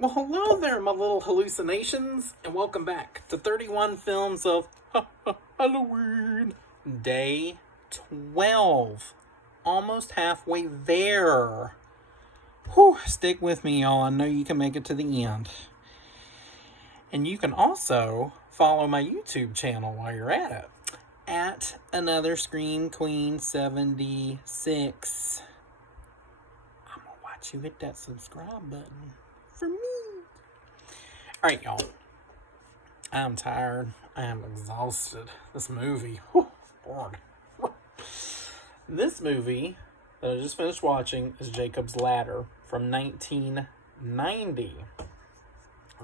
Well, hello there, my little hallucinations, and welcome back to 31 Films of Halloween. Day 12. Almost halfway there. Whew, stick with me, y'all. I know you can make it to the end. And you can also follow my YouTube channel while you're at it. At Another Scream Queen 76. I'm gonna watch you hit that subscribe button for me. Alright, y'all. I'm tired. I am exhausted. This movie. Whew, Lord. This movie that I just finished watching is Jacob's Ladder from 1990.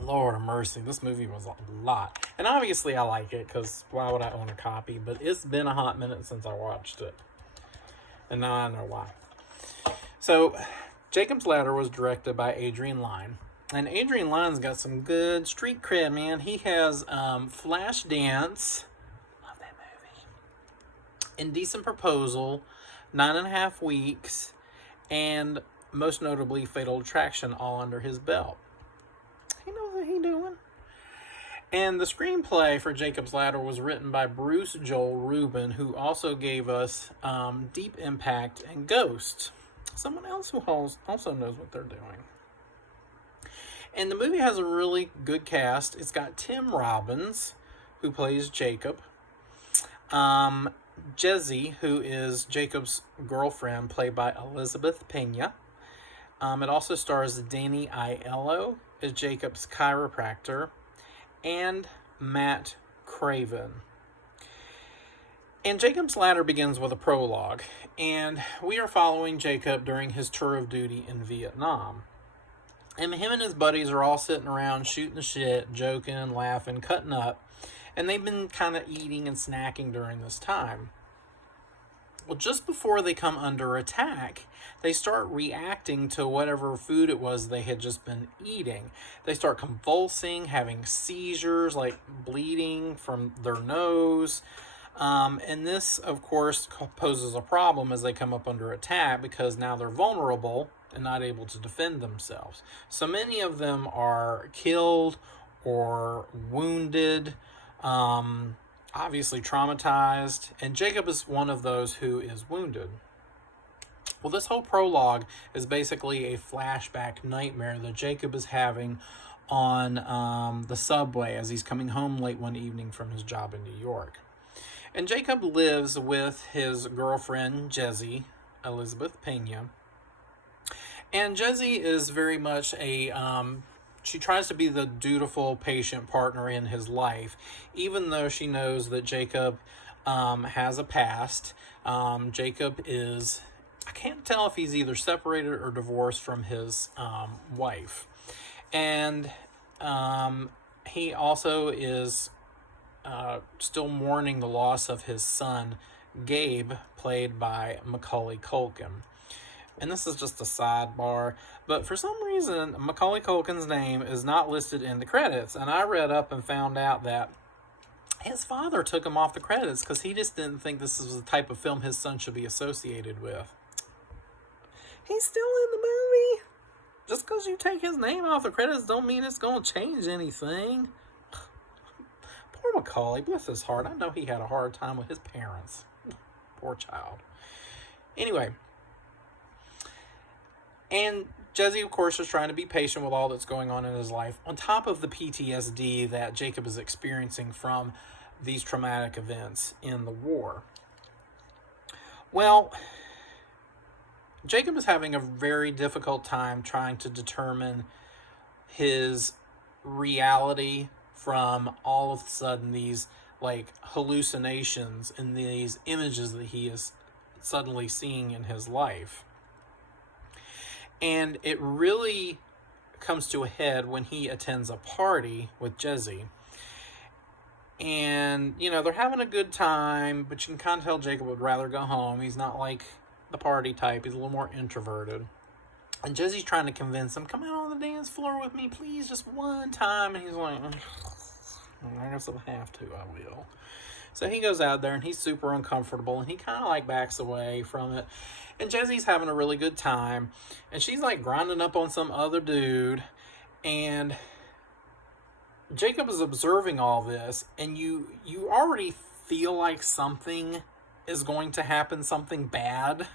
Lord of mercy, this movie was a lot. And obviously I like it, because why would I own a copy? But it's been a hot minute since I watched it. And now I know why. So, Jacob's Ladder was directed by Adrian Lyne. And Adrian Lyne's got some good street cred, man. He has Flashdance, love that movie, Indecent Proposal, 9.5 Weeks, and most notably Fatal Attraction all under his belt. He knows what he's doing. And the screenplay for Jacob's Ladder was written by Bruce Joel Rubin, who also gave us Deep Impact and Ghost. Someone else who also knows what they're doing. And the movie has a really good cast. It's got Tim Robbins, who plays Jacob. Jezzy, who is Jacob's girlfriend, played by Elizabeth Pena. It also stars Danny Aiello as Jacob's chiropractor, and Matt Craven. And Jacob's Ladder begins with a prologue, and we are following Jacob during his tour of duty in Vietnam. And him and his buddies are all sitting around shooting the shit, joking, laughing, cutting up. And they've been kind of eating and snacking during this time. Well, just before they come under attack, they start reacting to whatever food it was they had just been eating. They start convulsing, having seizures, like bleeding from their nose. And this, of course, poses a problem as they come up under attack, because now they're vulnerable and not able to defend themselves. So many of them are killed or wounded, obviously traumatized, and Jacob is one of those who is wounded. Well, this whole prologue is basically a flashback nightmare that Jacob is having on the subway as he's coming home late one evening from his job in New York. And Jacob lives with his girlfriend, Jezzy, Elizabeth Pena. And Jezzy is very much she tries to be the dutiful, patient partner in his life, even though she knows that Jacob has a past. Jacob is, I can't tell if he's either separated or divorced from his wife. And he also is still mourning the loss of his son, Gabe, played by Macaulay Culkin. And this is just a sidebar, but for some reason, Macaulay Culkin's name is not listed in the credits. And I read up and found out that his father took him off the credits because he just didn't think this was the type of film his son should be associated with. He's still in the movie. Just because you take his name off the credits don't mean it's going to change anything. Poor Macaulay, bless his heart. I know he had a hard time with his parents. Poor child. Anyway. And Jezzy, of course, is trying to be patient with all that's going on in his life, on top of the PTSD that Jacob is experiencing from these traumatic events in the war. Well, Jacob is having a very difficult time trying to determine his reality from all of a sudden these like hallucinations and these images that he is suddenly seeing in his life. And it really comes to a head when he attends a party with Jezzy. And, you know, they're having a good time, but you can kind of tell Jacob would rather go home. He's not like the party type. He's a little more introverted. And Jezzy's trying to convince him, come out on the dance floor with me, please, just one time. And he's like, I guess I'll have to, I will. So he goes out there and he's super uncomfortable and he kind of like backs away from it. And Jezzy's having a really good time. And she's like grinding up on some other dude. And Jacob is observing all this, and you already feel like something is going to happen, something bad.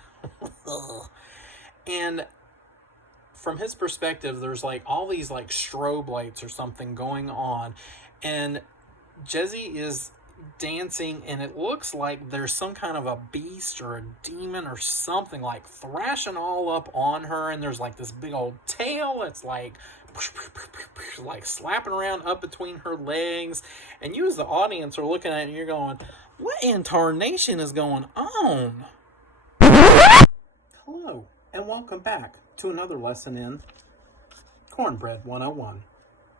And from his perspective, there's like all these like strobe lights or something going on, and Jesse is dancing, and it looks like there's some kind of a beast or a demon or something like thrashing all up on her, and there's like this big old tail that's like slapping around up between her legs, and you as the audience are looking at it and you're going, what in tarnation is going on? Hello, and welcome back to another lesson in Cornbread 101.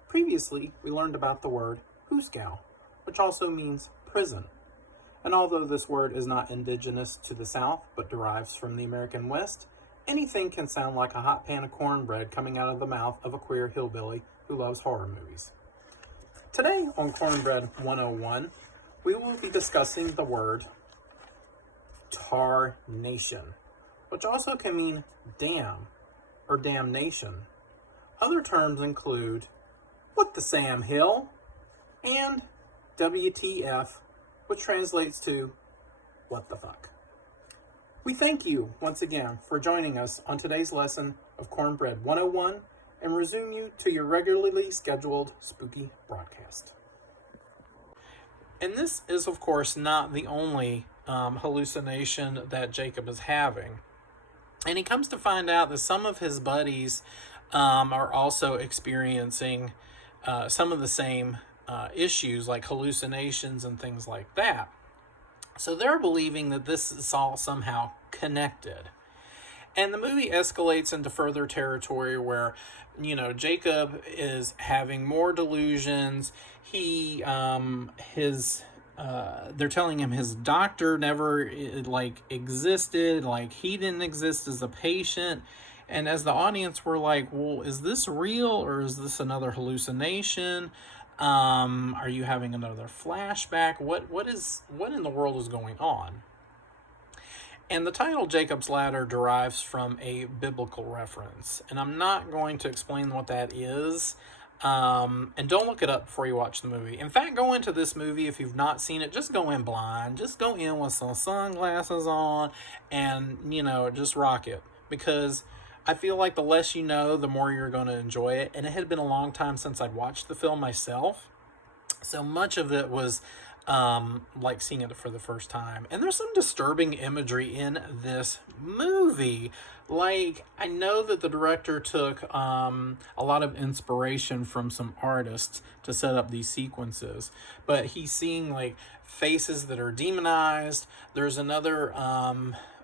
Previously, we learned about the word hooskow, which also means prison. And although this word is not indigenous to the South, but derives from the American West, anything can sound like a hot pan of cornbread coming out of the mouth of a queer hillbilly who loves horror movies. Today on Cornbread 101, we will be discussing the word tarnation, which also can mean damn or damnation. Other terms include what the Sam Hill and WTF, which translates to what the fuck. We thank you once again for joining us on today's lesson of Cornbread 101 and resume you to your regularly scheduled spooky broadcast. And this is, of course, not the only hallucination that Jacob is having. And he comes to find out that some of his buddies are also experiencing some of the same issues, like hallucinations and things like that. So they're believing that this is all somehow connected. And the movie escalates into further territory where, Jacob is having more delusions. They're telling him his doctor never existed, like he didn't exist as a patient. And as the audience, we're like, well, is this real or is this another hallucination? Are you having another flashback? What in the world is going on? And the title Jacob's Ladder derives from a biblical reference. And I'm not going to explain what that is. And don't look it up before you watch the movie. In fact, go into this movie if you've not seen it. Just go in blind. Just go in with some sunglasses on and, just rock it. Because I feel like the less you know, the more you're going to enjoy it. And it had been a long time since I'd watched the film myself. So much of it was like seeing it for the first time. And there's some disturbing imagery in this movie. Like, I know that the director took a lot of inspiration from some artists to set up these sequences. But he's seeing, like, faces that are demonized. There's another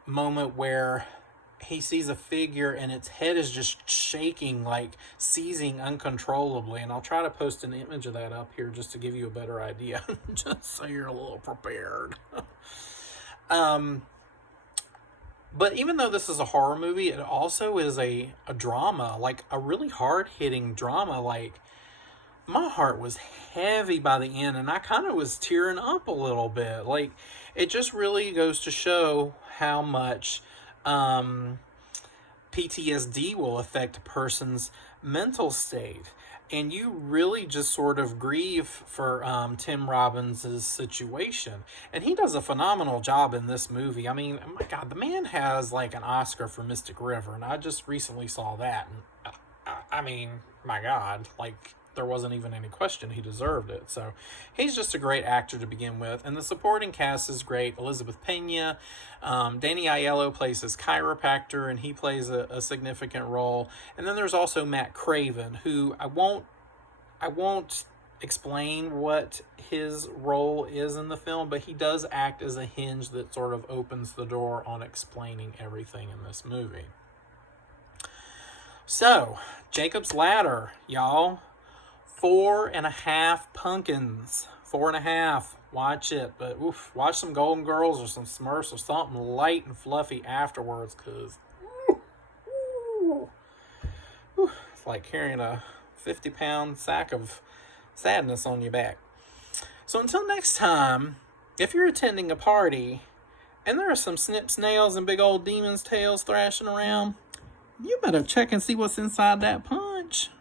moment where he sees a figure and its head is just shaking, like seizing uncontrollably. And I'll try to post an image of that up here just to give you a better idea, just so you're a little prepared. But even though this is a horror movie, it also is a drama, like a really hard-hitting drama. Like, my heart was heavy by the end, and I kind of was tearing up a little bit. Like, it just really goes to show how much PTSD will affect a person's mental state. And you really just sort of grieve for Tim Robbins' situation. And he does a phenomenal job in this movie. I mean, oh my God, the man has like an Oscar for Mystic River. And I just recently saw that. And I mean, my God, like, there wasn't even any question he deserved it. So he's just a great actor to begin with. And the supporting cast is great. Elizabeth Pena, Danny Aiello plays his chiropractor, and he plays a significant role. And then there's also Matt Craven, who I won't explain what his role is in the film, but he does act as a hinge that sort of opens the door on explaining everything in this movie. So, Jacob's Ladder, y'all. 4.5 pumpkins. 4.5. Watch it. But watch some Golden Girls or some Smurfs or something light and fluffy afterwards, because it's like carrying a 50-pound sack of sadness on your back. So until next time, if you're attending a party and there are some snips, nails, and big old demons' tails thrashing around, you better check and see what's inside that punch.